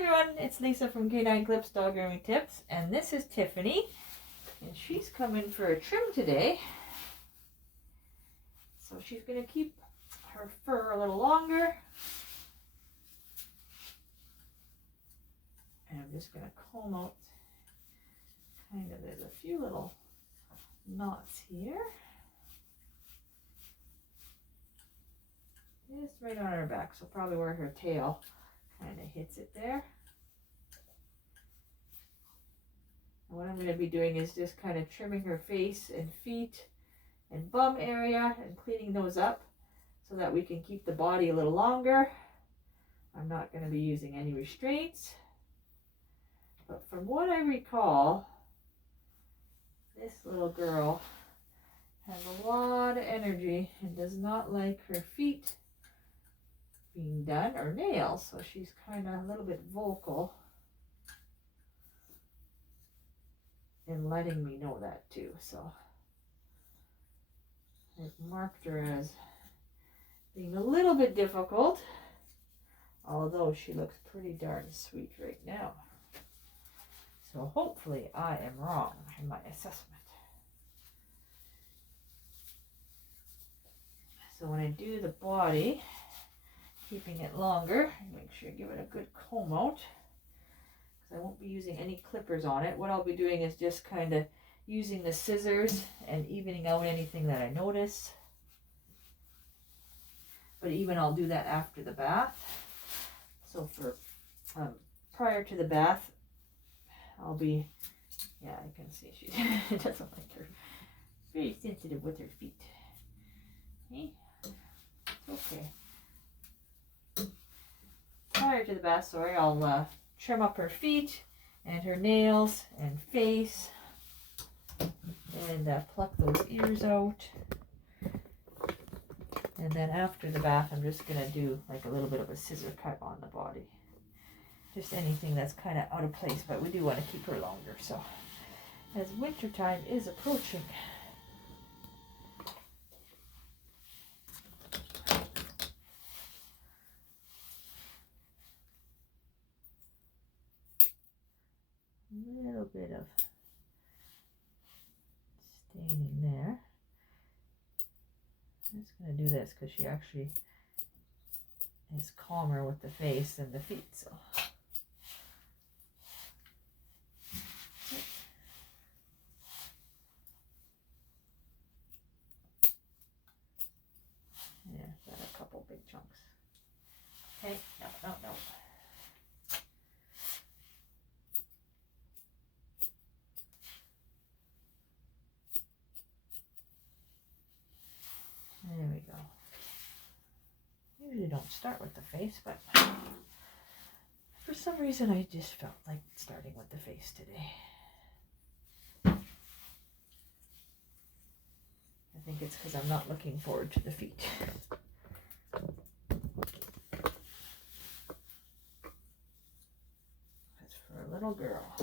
everyone, it's Lisa from K9 Clips Dog Grooming Tips, and this is Tiffany, and she's coming for a trim today. So she's going to keep her fur a little longer. And I'm just going to comb out kind of, there's a few little knots here. Just right on her back, so probably where her tail kind of hits it there. And what I'm going to be doing is just kind of trimming her face and feet and bum area and cleaning those up so that we can keep the body a little longer. I'm not going to be using any restraints. But from what I recall, this little girl has a lot of energy and does not like her feet being done or nails, so she's kind of a little bit vocal in letting me know that too. So I've marked her as being a little bit difficult, although she looks pretty darn sweet right now. So hopefully I am wrong in my assessment. So when I do the body, keeping it longer, make sure you give it a good comb out, because I won't be using any clippers on it. What I'll be doing is just kind of using the scissors and evening out anything that I notice. But even I'll do that after the bath. So for prior to the bath, I'll be, yeah, I can see she doesn't like her. Very sensitive with her feet. Okay, it's okay. Prior to the bath, sorry, I'll trim up her feet and her nails and face and pluck those ears out. And then after the bath, I'm just going to do like a little bit of a scissor cut on the body. Just anything that's kind of out of place, but we do want to keep her longer. So as winter time is approaching, a little bit of staining there. I'm just going to do this because she actually is calmer with the face than the feet. So yeah, got a couple big chunks. Okay, no. There we go. Usually don't start with the face, but for some reason I just felt like starting with the face today. I think it's because I'm not looking forward to the feet. That's for a little girl.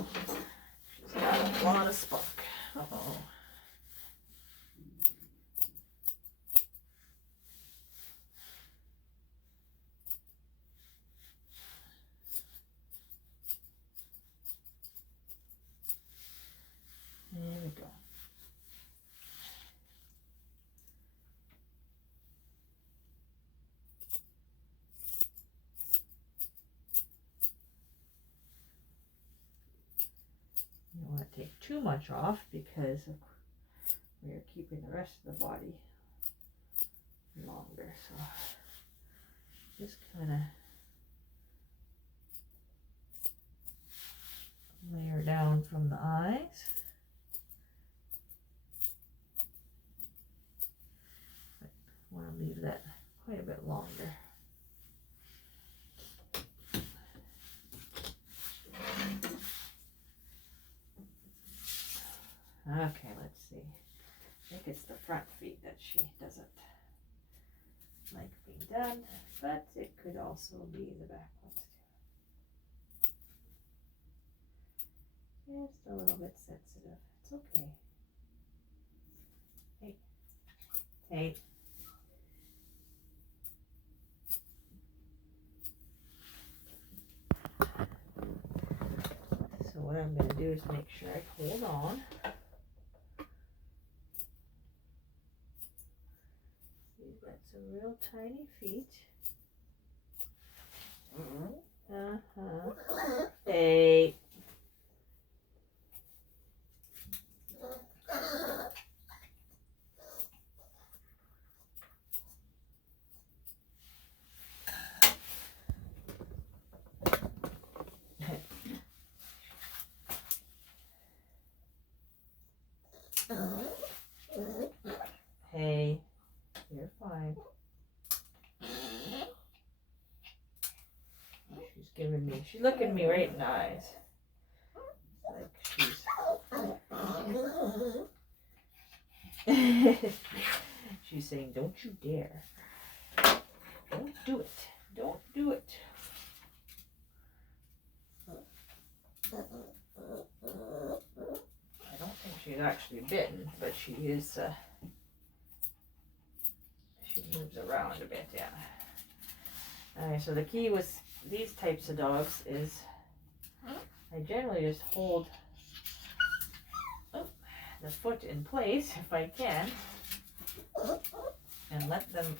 She's got a lot of spunk. Uh-oh. There we go. You don't want to take too much off because we are keeping the rest of the body longer. So just kind of layer down from the eyes. I want to leave that quite a bit longer. Okay, let's see. I think it's the front feet that she doesn't like being done, but it could also be the back ones too. Just a little bit sensitive. It's okay. Hey. what I'm going to do is make sure I hold on. He's got some real tiny feet. Hey. Hey, you're fine. She's looking me right in the eyes. Like she's saying, don't you dare. Don't do it. Don't do it. I don't think she's actually bitten, but she is, she moves around a bit, yeah. Alright, so the key with these types of dogs is I generally just hold the foot in place if I can and let them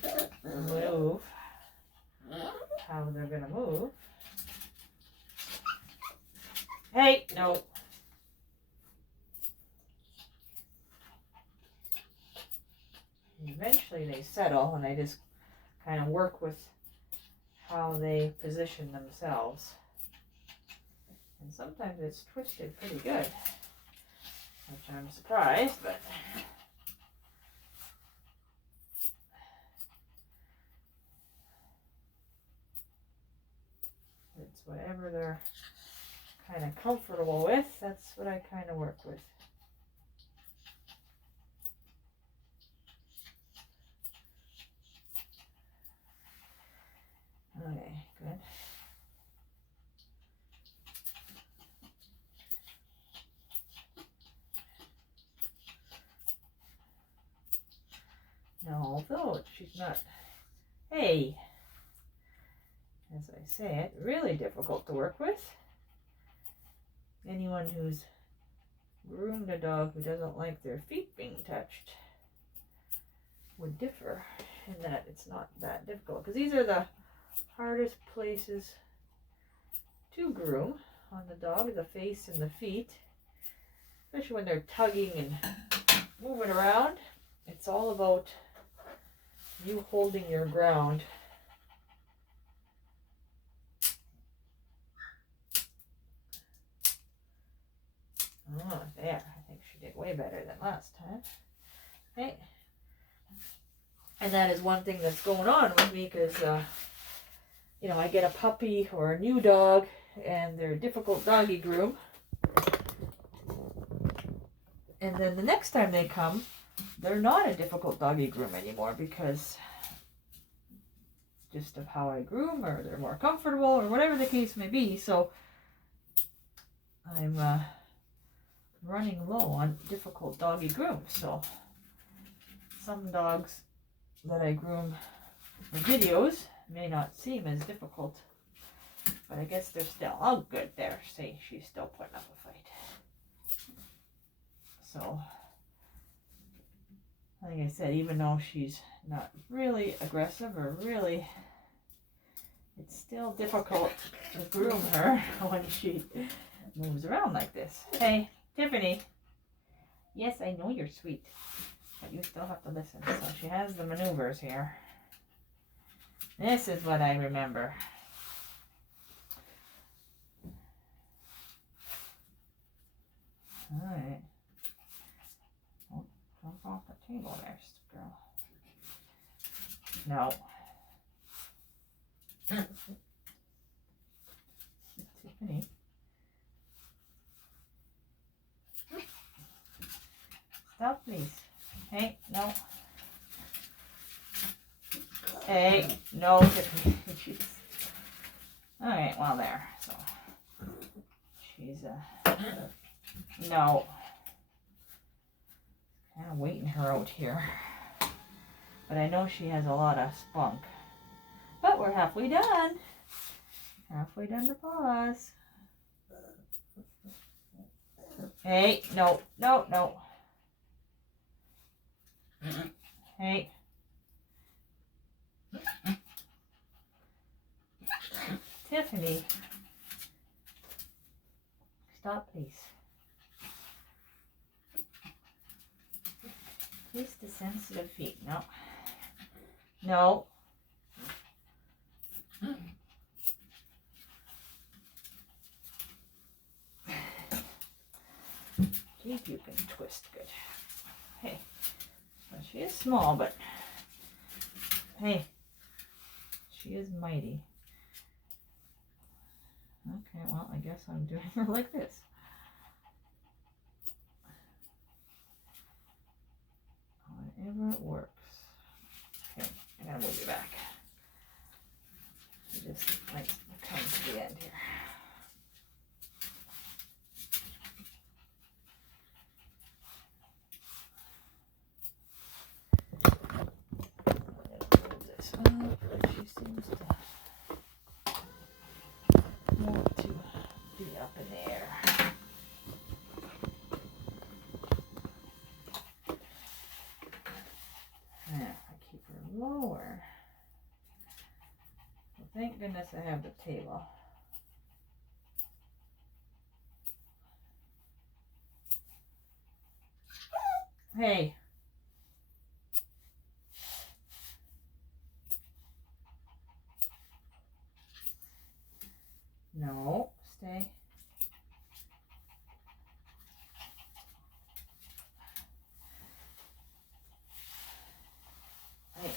move how they're going to move. Hey, no. Eventually they settle and I just kind of work with how they position themselves. And sometimes it's twisted pretty good, which I'm surprised, but it's whatever they're kind of comfortable with, that's what I kind of work with. Okay, good. Now, although she's not, hey, as I say it, really difficult to work with. Anyone who's groomed a dog who doesn't like their feet being touched would differ in that it's not that difficult, because these are the hardest places to groom on the dog, the face and the feet, especially when they're tugging and moving around. It's all about you holding your ground. Oh, there. I think she did way better than last time. Okay. And that is one thing that's going on with me, because you know, I get a puppy or a new dog and they're a difficult doggy groom. And then the next time they come, they're not a difficult doggy groom anymore, because just of how I groom, or they're more comfortable, or whatever the case may be. So I'm running low on difficult doggy grooms. So some dogs that I groom for videos may not seem as difficult, but I guess they're still, oh good, there, see, she's still putting up a fight. So, like I said, even though she's not really aggressive or really, it's still difficult to groom her when she moves around like this. Hey, Tiffany. Yes, I know you're sweet, but you still have to listen. So she has the maneuvers here. This is what I remember. Alright. Don't jump off the table there, girl. No. Tiffany. Stop, please. Hey, no. Hey, no, Tiffany. Alright, well, there. So, she's, no. Kind of waiting her out here. But I know she has a lot of spunk. But we're halfway done. Halfway done to pause. Hey, no, no, no. Hey. Tiffany. Stop, please. Kiss the sensitive feet. No. No. See if you can twist good. Hey. Well, she is small, but hey, she is mighty. Okay, well, I guess I'm doing her like this. Whatever it works. Okay, I gotta move you back. You just like come to the end here. Move this up. She seems to want to be up in the air. Now, I keep her lower. Well, thank goodness I have the table. Hey. No, stay. Hey.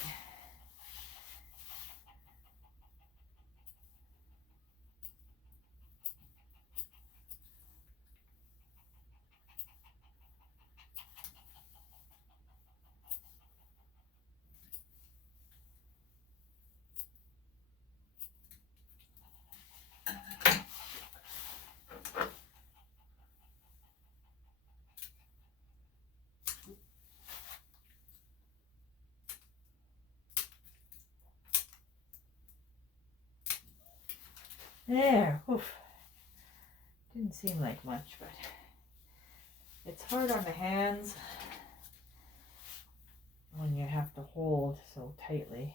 There. Oof. Didn't seem like much, but it's hard on the hands when you have to hold so tightly.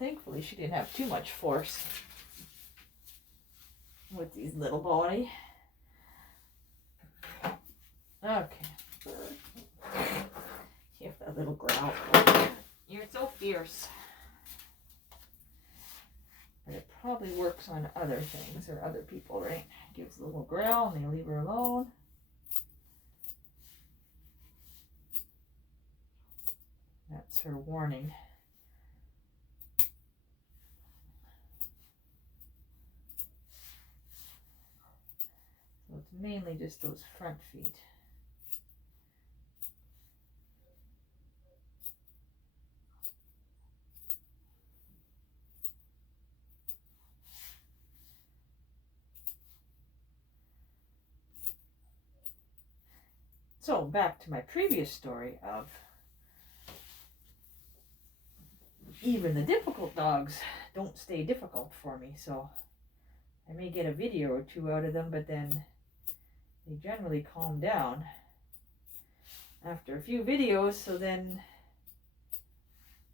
Thankfully, she didn't have too much force with these little body. Okay. You have that little growl. You're so fierce. But it probably works on other things or other people, right? Gives a little growl and they leave her alone. That's her warning. So it's mainly just those front feet. So back to my previous story of even the difficult dogs don't stay difficult for me. So I may get a video or two out of them, but then they generally calm down after a few videos. So then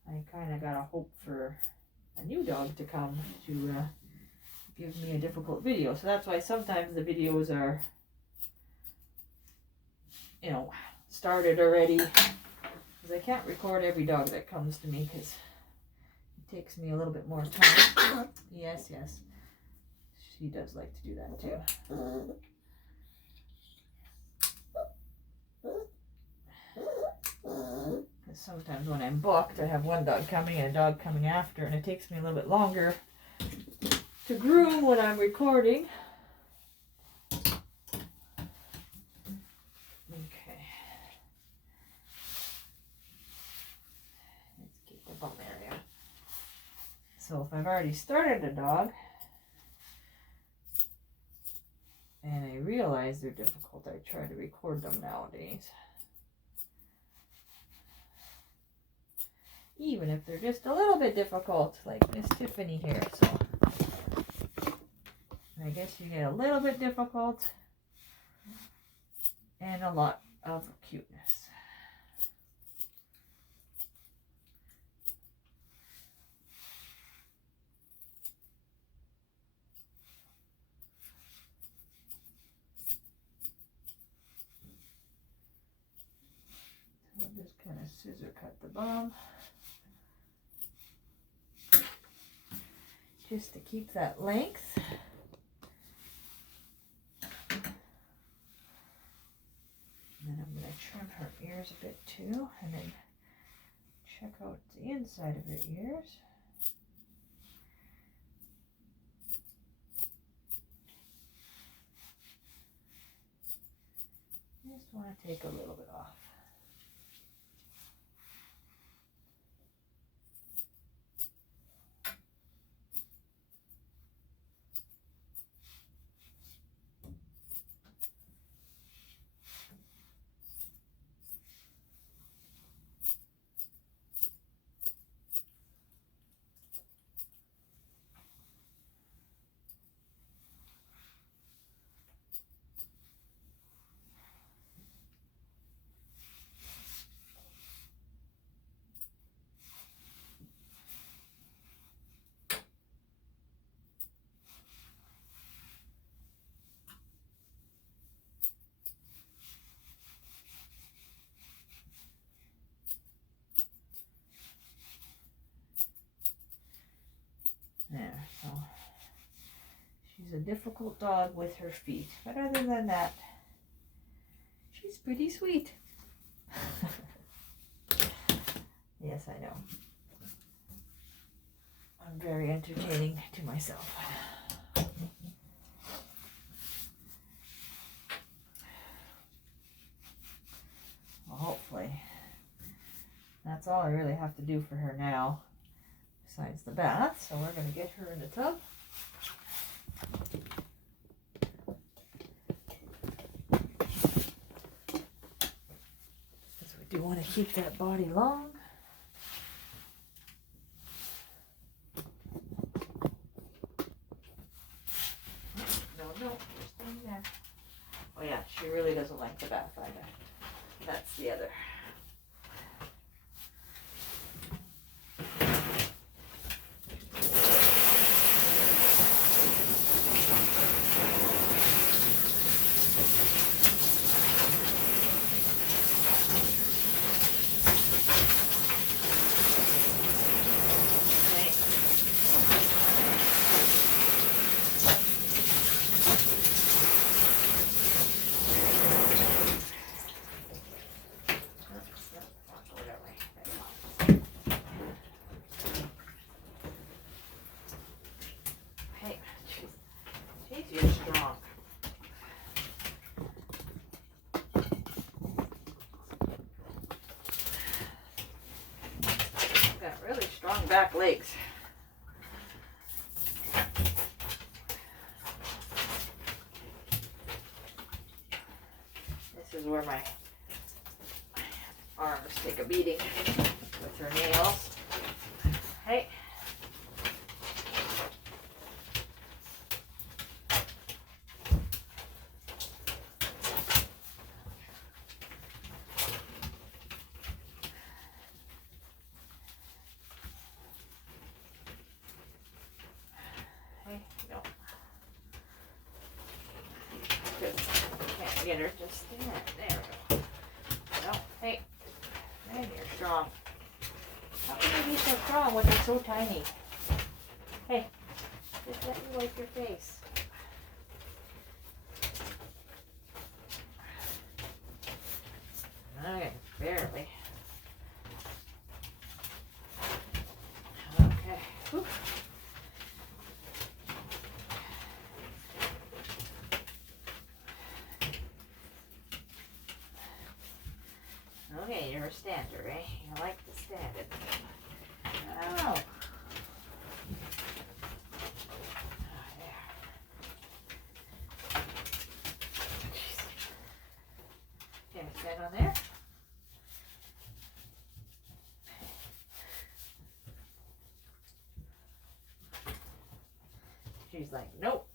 I kind of got to hope for a new dog to come to give me a difficult video. So that's why sometimes the videos are, you know, started already, because I can't record every dog that comes to me because it takes me a little bit more time. Yes, yes. She does like to do that too. Because sometimes when I'm booked, I have one dog coming and a dog coming after, and it takes me a little bit longer to groom when I'm recording. So if I've already started a dog and I realize they're difficult, I try to record them nowadays. Even if they're just a little bit difficult, like Miss Tiffany here. So I guess you get a little bit difficult and a lot of cuteness. So we'll just kind of scissor cut the bum, just to keep that length. And then I'm going to trim her ears a bit too, and then check out the inside of her ears. Just want to take a little bit off. There, so she's a difficult dog with her feet, but other than that, she's pretty sweet. Yes, I know. I'm very entertaining to myself. Well, hopefully, that's all I really have to do for her now. Besides the bath, so we're going to get her in the tub. Because we do want to keep that body long. No, you're staying there. Oh yeah, she really doesn't like the bath either. That's the other. Back legs. This is where my arms take a beating with her nails. Hey. Get her just there we go. No, hey, man, you're strong. How can you be so strong when you're so tiny? Hey, just let me wipe your face. Okay, barely. Okay. Whew. Okay, you're a stander, eh? You like to stand it. Oh. There. Okay, stand on there. She's like, nope.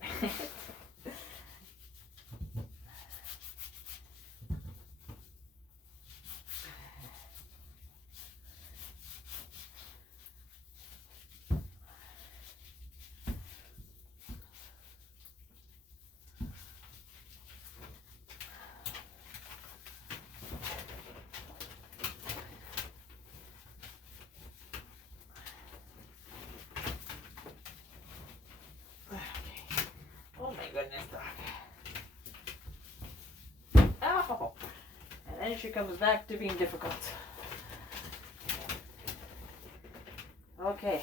And she comes back to being difficult. Okay.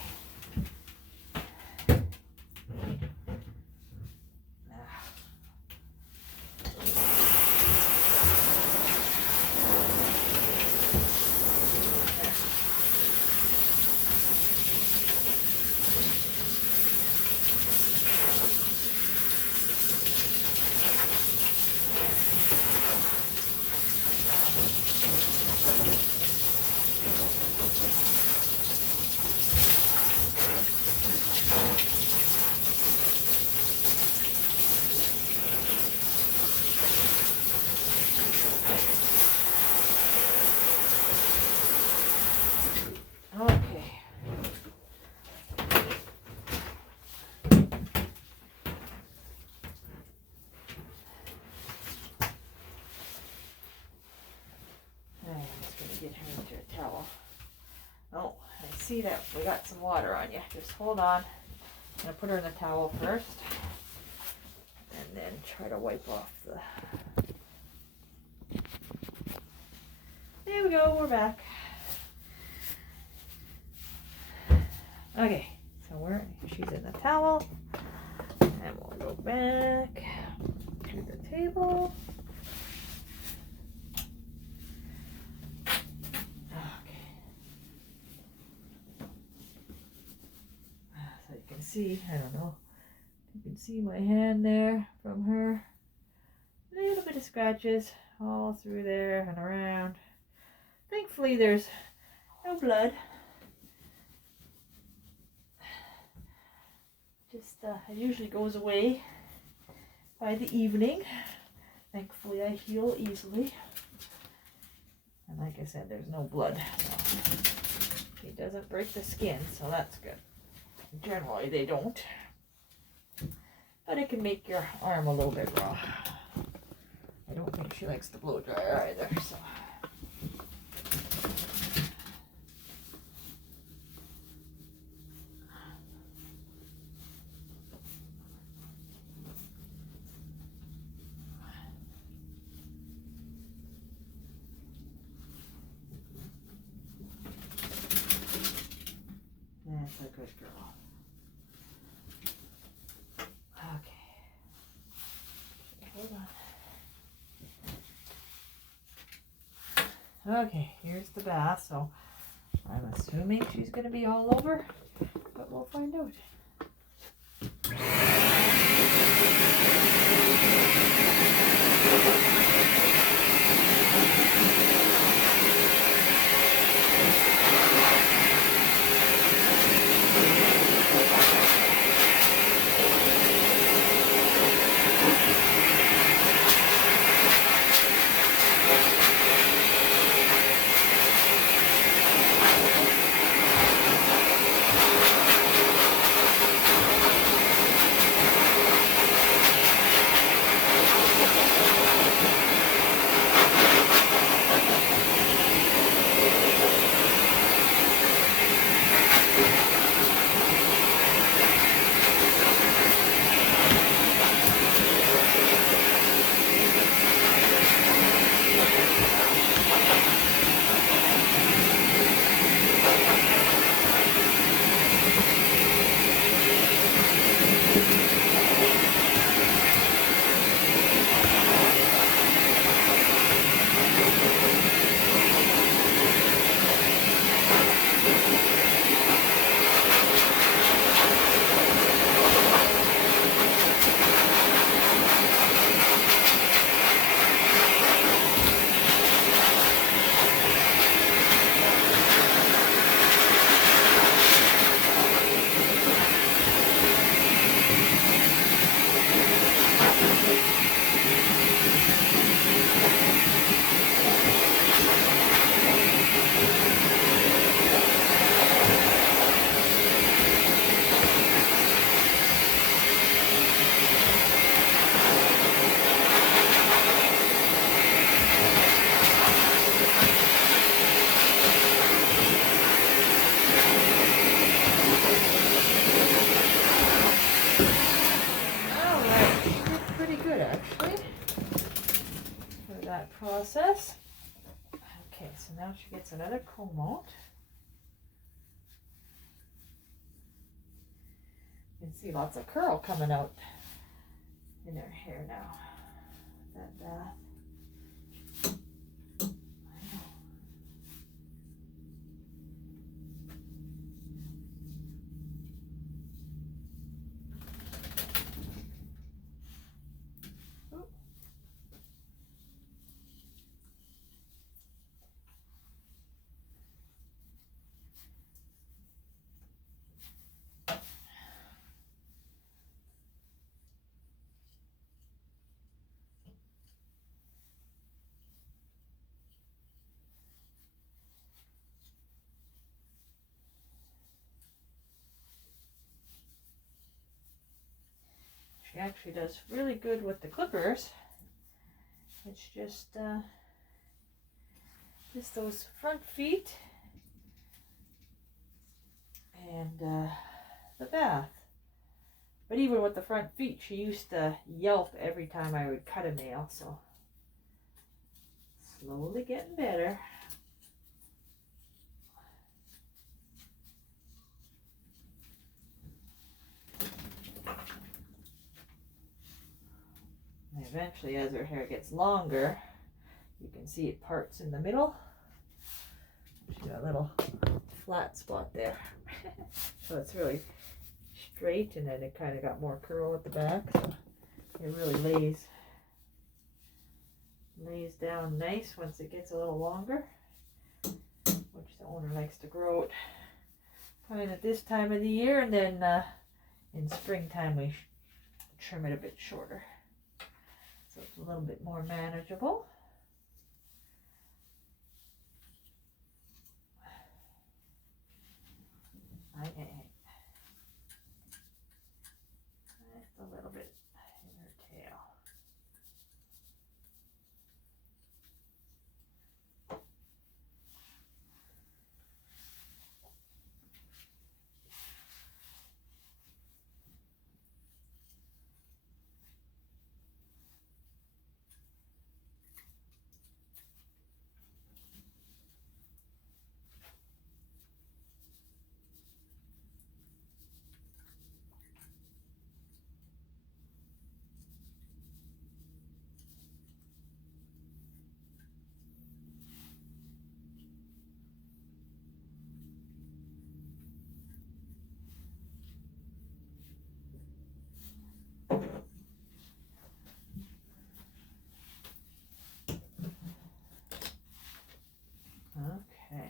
Get her into a towel. Oh, I see that we got some water on you. Just hold on. I'm going to put her in the towel first. And then try to wipe off the... There we go, we're back. Okay, so she's in the towel. And we'll go back to the table. See, I don't know. You can see my hand there from her. A little bit of scratches all through there and around. Thankfully, there's no blood. Just it usually goes away by the evening. Thankfully, I heal easily. And like I said, there's no blood. So it doesn't break the skin, so that's good. Generally they don't, but it can make your arm a little bit raw. I don't think she likes the blow dryer either, so. That's a good girl. Okay, here's the bath, so I'm assuming she's going to be all over, but we'll find out. process. now she gets another comb out. You can see lots of curl coming out in her hair now. That bath. She actually does really good with the clippers. It's just those front feet and the bath. But even with the front feet, she used to yelp every time I would cut a nail, so slowly getting better. And eventually, as her hair gets longer, you can see it parts in the middle. She's got a little flat spot there. So it's really straight, and then it kind of got more curl at the back. So it really lays down nice once it gets a little longer, which the owner likes to grow it kind of at this time of the year, and then in springtime we trim it a bit shorter. So it's a little bit more manageable. Okay. Just a little bit in her tail. Okay.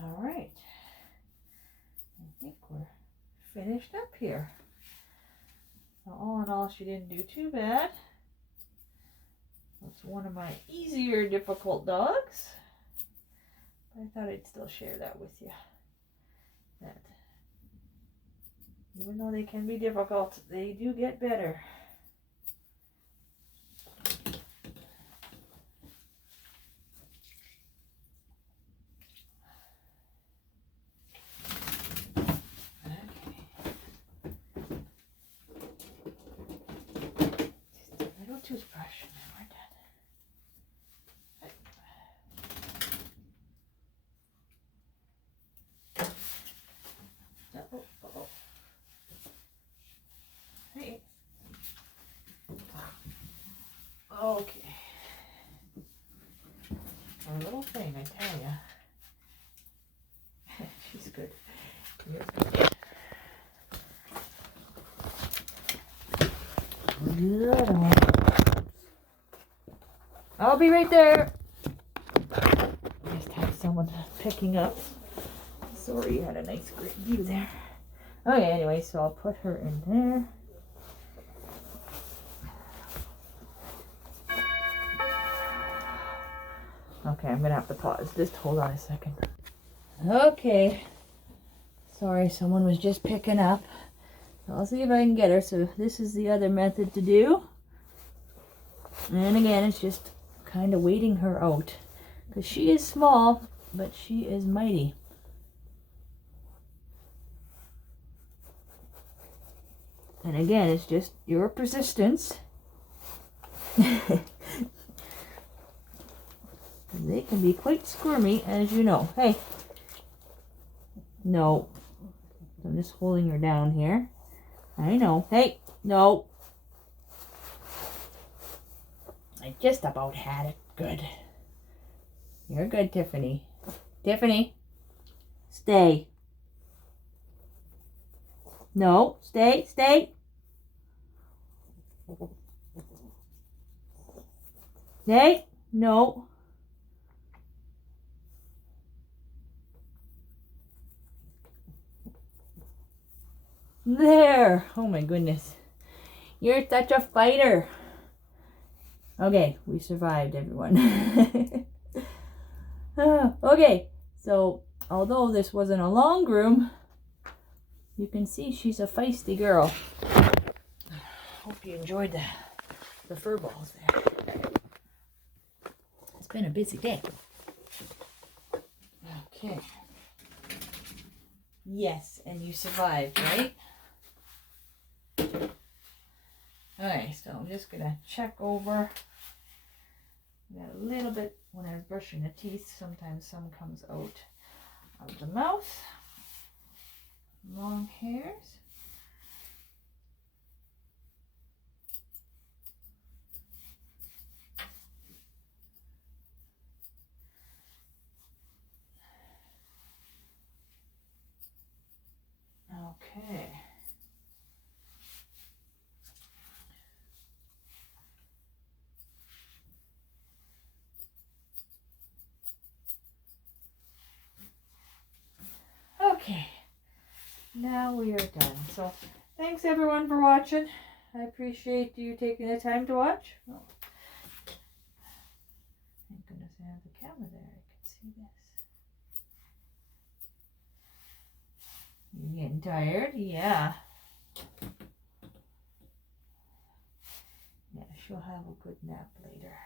All right. I think we're finished up here. So all in all, she didn't do too bad. It's one of my easier difficult dogs. But I thought I'd still share that with you. That even though they can be difficult, they do get better. Toothbrush and then we're done. her little thing, I tell ya. She's good. You're good. I'll be right there. Just have someone picking up. Sorry, you had a nice great view there. Okay, anyway, so I'll put her in there. Okay, I'm gonna have to pause. Just hold on a second. Okay. Sorry, someone was just picking up. I'll see if I can get her. So this is the other method to do. And again, it's just kind of waiting her out. Because she is small, but she is mighty. And again, it's just your persistence. They can be quite squirmy, as you know. Hey. No. I'm just holding her down here. I know. Hey. No. I just about had it. Good. You're good, Tiffany. Tiffany. Stay. No. Stay. Stay. Stay. No. There. Oh my goodness. You're such a fighter. Okay, we survived, everyone. Okay, so although this wasn't a long groom, you can see she's a feisty girl. Hope you enjoyed the fur balls there. It's been a busy day. Okay. Yes, and you survived, right? Alright, so I'm just going to check over. Got a little bit, when I was brushing the teeth, sometimes some comes out of the mouth. Long hairs. Okay. Okay, now we are done. So thanks everyone for watching. I appreciate you taking the time to watch. Oh, thank goodness I have the camera there. I can see this. You getting tired? Yeah. Yeah, she'll have a good nap later.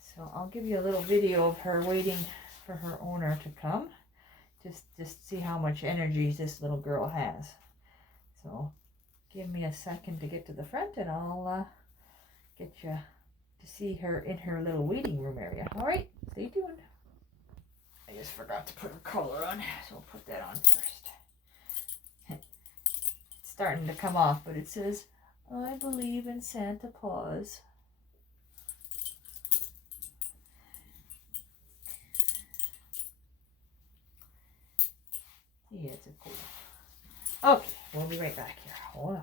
So I'll give you a little video of her waiting for her owner to come. Just see how much energy this little girl has. So give me a second to get to the front and I'll get you to see her in her little waiting room area. Alright, stay tuned. I just forgot to put her collar on, so I'll put that on first. It's starting to come off, but it says, I believe in Santa Claus. Yeah, it's a cool. Okay, we'll be right back here. Hold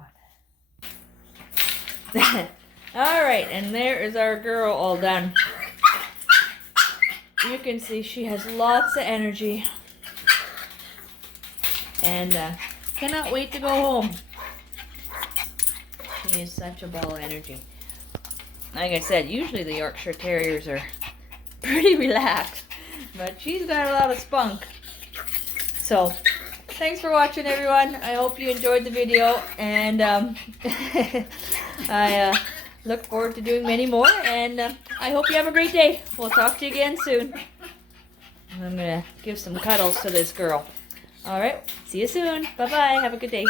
on. Alright, and there is our girl all done. You can see she has lots of energy. And cannot wait to go home. She is such a ball of energy. Like I said, usually the Yorkshire Terriers are pretty relaxed. But she's got a lot of spunk. So, thanks for watching, everyone. I hope you enjoyed the video, and I look forward to doing many more, and I hope you have a great day. We'll talk to you again soon. I'm going to give some cuddles to this girl. All right, see you soon. Bye-bye. Have a good day.